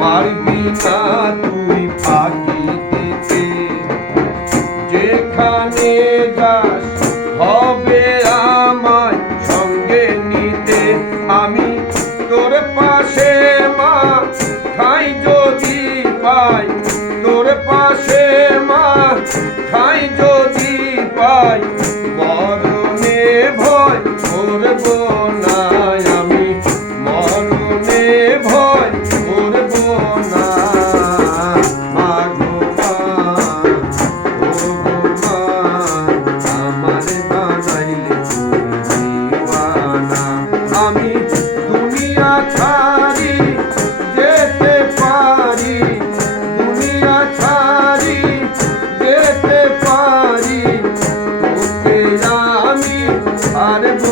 পারবি না তুই ফাঁকি দিতে, যেখানে যাস হবে আমায় সঙ্গে নিতে। আমি তোর পাশে মা ঠাই যদি পাই, তোর পাশে মা ঠাই যদি পাই, মরণে ভয় করব না আমি, মরণে ভয় করব না। মা গো মা, ও গো মা, আমার বানাইলে তুমি দিওয়ানা। আমি দুনিয়া ছাড়ি যেতে পারি, দুনিয়া ছাড়ি যেতে পারি, ওকে আমি পারব